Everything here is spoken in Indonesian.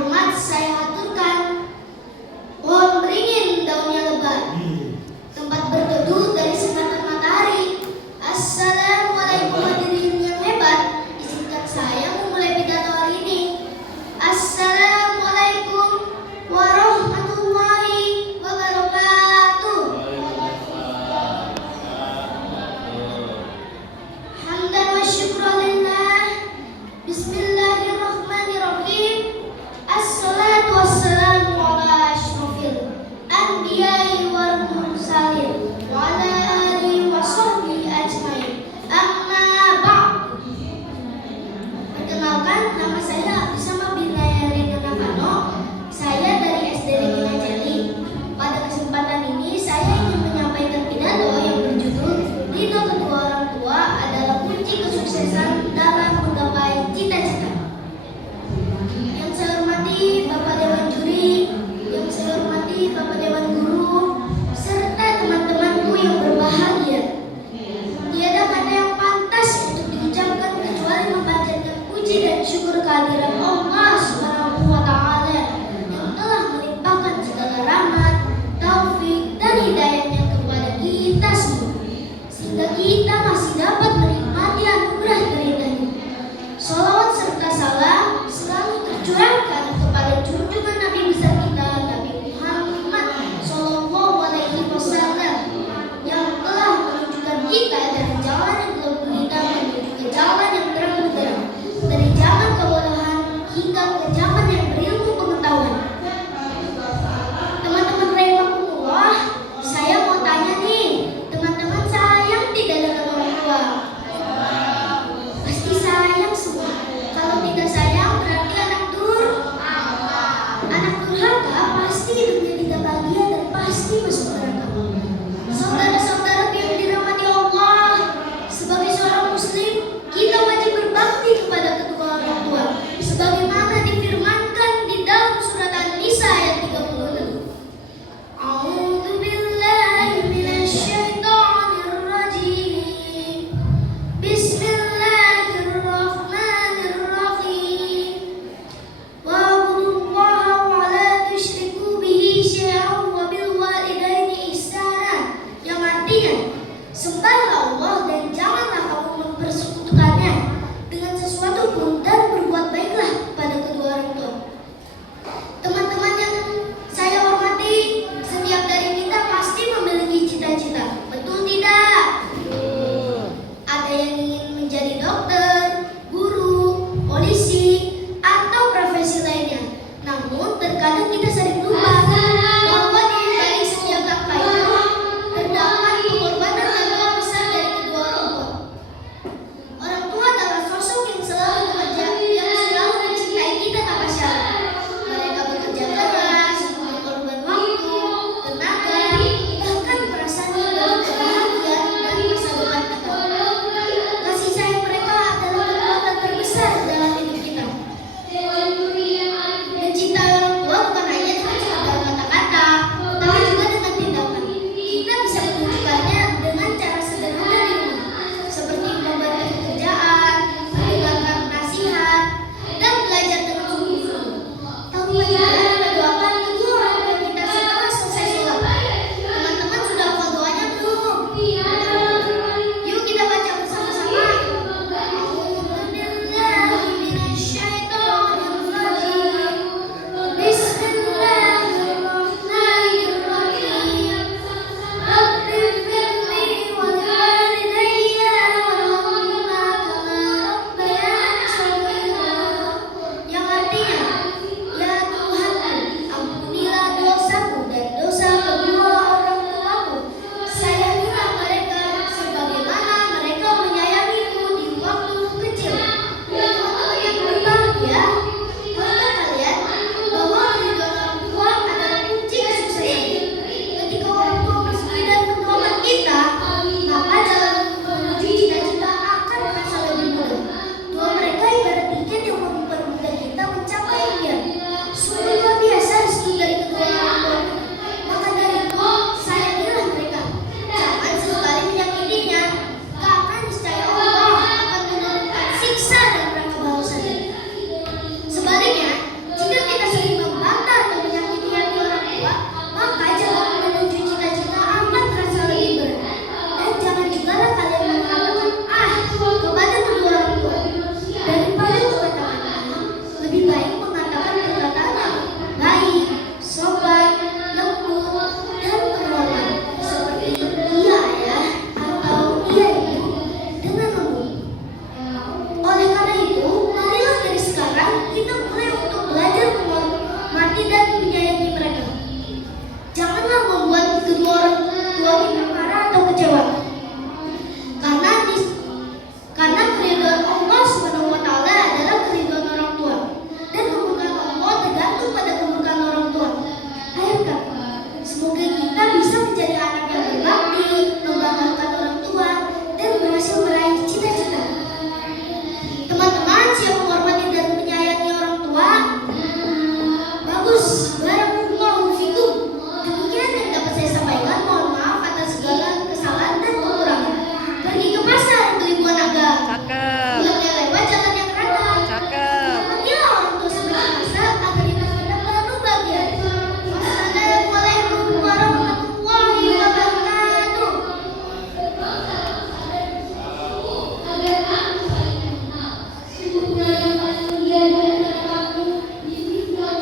hormat saya haturkan. Pohon beringin daunnya lebat, tempat berteduh dari sengatan matahari. Assalamualaikum hadirin yang hebat. Izinkan saya memulai pidato hari ini. Assalamualaikum warahmatullahi wabarakatuh. Hamdan wa syukran lillah. Bismillahirrahmanirrahim. Assalatu wassalamu ala asyrafil anbiya'i wal mursalin wa ala alihi wa sahbihi ajmain. Amma ba'd. Perkenalkan, nama saya Abdisama bin Nayarina Navano. Saya dari SD Negeri Najali. Pada kesempatan ini saya ingin menyampaikan pidato yang berjudul Ridho kedua orang tua adalah kunci kesuksesan dalam menggapai cita-cita. Yang saya hormati Bapak Dewan Juri, yang saya hormati Bapak Dewan Guru,